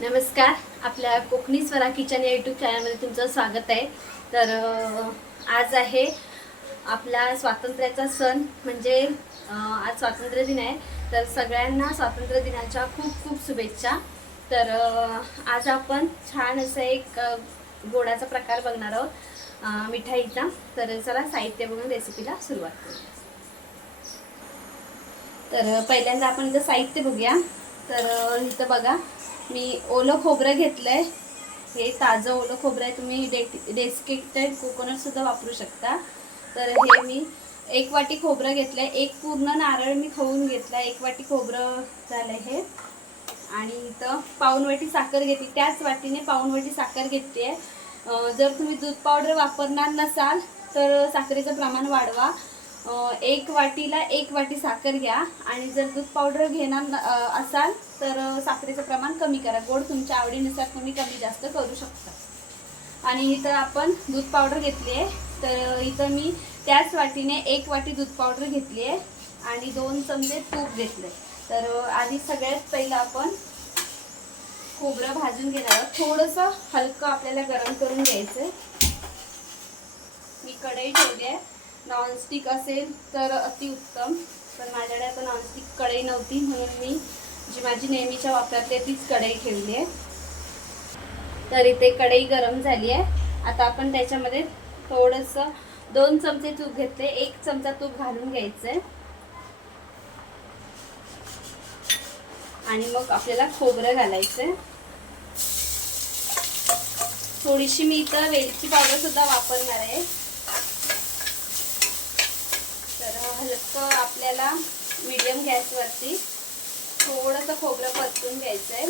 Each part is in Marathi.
नमस्कार. आपल्या कोकणी स्वरा किचन या यूट्यूब चॅनलमध्ये तुमचं स्वागत आहे. तर आज आहे आपला स्वातंत्र्याचा सण म्हणजे आज स्वातंत्र्य दिन आहे. तर सगळ्यांना स्वातंत्र्य दिनाच्या खूप खूप शुभेच्छा. तर आज आपण छान असं एक गोडाचा प्रकार बघणार आहोत मिठाईचा. तर चला साहित्य बघून रेसिपीला सुरुवात करू तर पहिल्यांदा आपण जर साहित्य बघूया. तर इथं बघा. मी ओलं खोबरं घेतलंय. हे ताजं ओलं खोबरं आहे तुम्ही डे डेस्केटेड कोकोनट सुद्धा वापरू शकता. तर हे मी एक वाटी खोबरं घेतलंय. एक पूर्ण नारळ मी खवून घेतलाय. एक वाटी खोबरं झालं हे. आणि इथं पाऊन वाटी साखर घेतली त्याच वाटीने पाऊन वाटी साखर घेतली आहे जर तुम्ही दूध पावडर वापरणार नसाल तर साखरेचं प्रमाण वाढवा. एक वाटीला एक वाटी साखर घ्या. आणि जर दूध पावडर घेणार असाल तर साखरेचं प्रमाण कमी करा. गोड तुमच्या आवडीनुसार तुम्ही कमी जास्त करू शकता. आणि इथं आपण दूध पावडर घेतली आहे. तर इथं मी त्याच वाटीने एक वाटी दूध पावडर घेतली आहे. आणि दोन चमचे तूप घेतले तर आधी सगळ्यात पहिलं आपण खोबरं भाजून घेणार आहोत. थोडंसं हलकं आपल्याला गरम करून घ्यायचं मी कढई ठेवली आहे. नॉनस्टिक असेल तर अतिउत्तम पण माझ्याकडे आता नॉनस्टिक कढई नव्हती म्हणून मी जी माझी नेहमीच्या वापरातली आहे तीच कढई ठेवली आहे. तर इथे कढई गरम झाली आहे. आता आपण त्याच्यामध्ये थोडंसं दोन चमचे तूप घेतले एक चमचा तूप घालून घ्यायचं आहे आणि मग आपल्याला खोबरं घालायचं आहे थोडीशी मी इथं वेलची पावडरसुद्धा वापरणार आहे. तर आपल्याला मीडियम गॅसवरती थोडंसं खोबरं परतून घ्यायचं आहे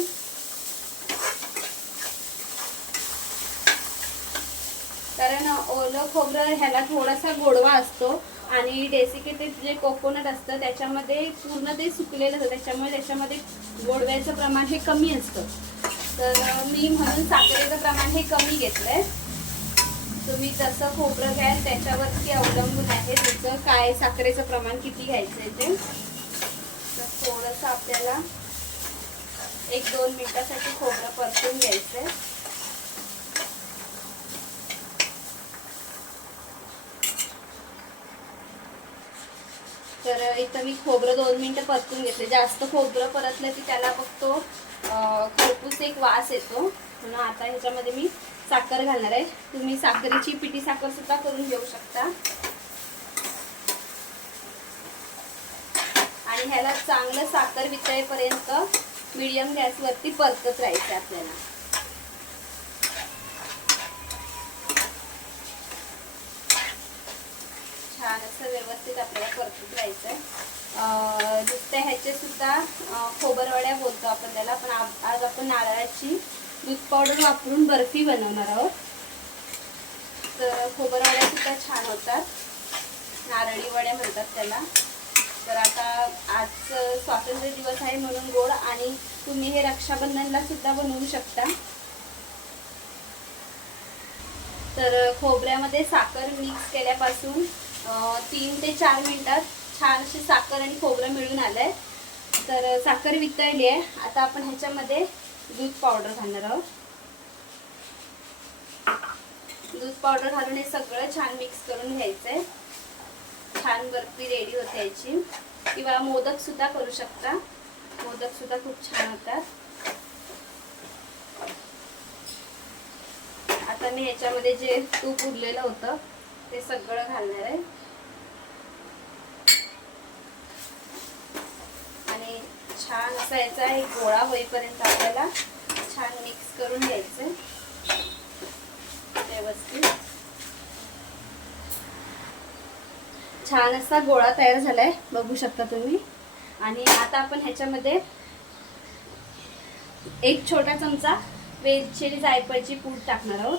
कारण ओलं खोबरं ह्याला थोडासा गोडवा असतो आणि डेसिकेटेड जे कोकोनट असतं त्याच्यामध्ये पूर्ण ते सुकलेलं असतं. त्याच्यामुळे त्याच्यामध्ये गोडव्याचं प्रमाण हे कमी असतं. तर मी म्हणून साखरेचं प्रमाण हे कमी घेतलं आहे तुम्ही जसं खोबरं घ्याल त्याच्यावरती अवलंबून आहे. काय साखरेचं प्रमाण किती घ्यायचं आहे ते? तर थोडंसं आपल्याला एक दोन मिनिटासाठी खोबरं परतून घ्यायचं आहे तर इथं मी खोबरं दोन मिनटं परतून घेतले जास्त खोबरं परतलं की त्याला बघतो खरपूस एक वास येतो. म्हणून आता ह्याच्यामध्ये मी साखर घालणार आहे. तुम्ही साखरेची पिठी साखर सुद्धा करून घेऊ शकता. आणि ह्याला चांगलं साखर वितळेपर्यंत मिडियम गॅसवरती परतत राहायचं आपल्याला. छान असं व्यवस्थित आपल्याला परतत राहायचं नुसत्या ह्याचे सुद्धा खोबरवड्या बोलतो आपण त्याला पण आज आपण नारळाची दूध पावडर वापरून बर्फी बनवणार आहोत. तर खोबरवड्या सुद्धा छान होतात. नारळी वड्या म्हणतात त्याला. तर आता आज स्वातंत्र्य दिवस आहे म्हणून गोड आणि तुम्ही हे रक्षाबंधनला सुद्धा बनवू शकता. तर खोबऱ्यामध्ये साखर मिक्स केल्यापासून तीन ते चार मिनिटात छान अशी साखर आणि खोबरं मिळून आलंय. तर साखर वितळली आहे. आता आपण ह्याच्यामध्ये दूध पावडर घालणार आहोत. दूध पावडर घालून हे सगळं छान मिक्स करून घ्यायचंय. छान बर्फी रेडी होते याची. किंवा मोदक सुद्धा करू शकता. मोदक सुद्धा खूप छान होतात. आता मी ह्याच्यामध्ये जे तूप उरलेलं होतं ते सगळं घालणार आहे. आणि छान असा याचा एक गोळा होईपर्यंत आपल्याला छान मिक्स करून घ्यायचं व्यवस्थित. छान असा गोळा तयार झालाय बघू शकता तुम्ही. आणि आता आपण ह्याच्यामध्ये एक छोटा चमचा वेलचेरी जायफळची पूड टाकणार आहोत.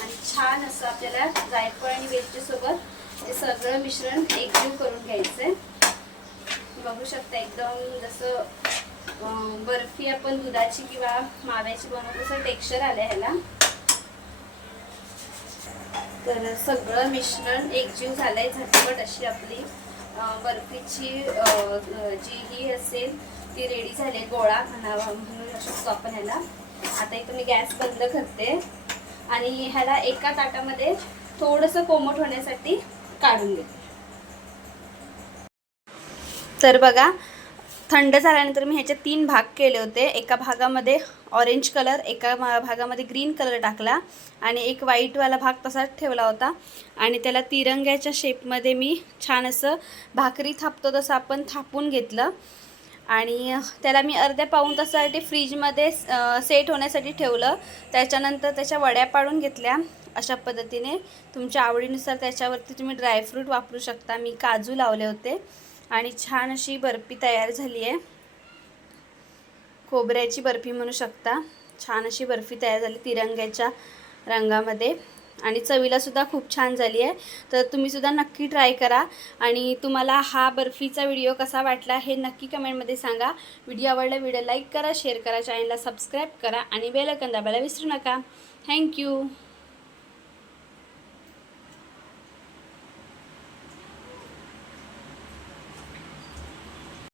आणि छान असं आपल्याला जायफळ आणि वेलची सोबत हे सगळं मिश्रण एकजीव करून घ्यायचंय. बघू शकता एकदम जसं बर्फी आपण दुधाची किंवा माव्याची बनवतो असं टेक्स्चर आलं ह्याला. तर सगळं मिश्रण एकजीव झालंय झटपट अशी आपली बर्फीची जी ही असेल ती रेडी झाली गोळा म्हणावा म्हणून शकतो आपण ह्याला. आता इथं मी गॅस बंद करते. आणि ह्याला एका ताटामध्ये थोडंसं कोमट होण्यासाठी काढून घेते. तर बघा थंड झाल्यानंतर मी ह्याचे तीन भाग केले होते. एका भागामध्ये ऑरेंज कलर एका भागामध्ये ग्रीन कलर टाकला आणि एक व्हाईटवाला भाग तसाच ठेवला होता. आणि त्याला तिरंग्याच्या शेपमध्ये मी छान असं भाकरी थापतो तसं आपण थापून घेतलं. आणि त्याला मी अर्ध्या पाऊण तासासाठी फ्रीजमध्ये सेट होण्यासाठी ठेवलं. त्याच्यानंतर त्याच्या वड्या पाडून घेतल्या. अशा पद्धतीने तुमच्या आवडीनुसार त्याच्यावरती तुम्ही ड्रायफ्रूट वापरू शकता. मी काजू लावले होते. आणि छान अशी बर्फी तयार झाली आहे. खोबऱ्याची बर्फी म्हणू शकता. छान अशी बर्फी तयार झाली तिरंग्याच्या रंगामध्ये. आणि चवीलासुद्धा खूप छान झाली आहे. तर तुम्ही सुद्धा नक्की ट्राय करा. आणि तुम्हाला हा बर्फीचा व्हिडिओ कसा वाटला हे नक्की कमेंटमध्ये सांगा. व्हिडिओ आवडला व्हिडिओ लाईक करा शेअर करा चॅनलला सबस्क्राईब करा आणि बेलकन दाबायला विसरू नका. थँक्यू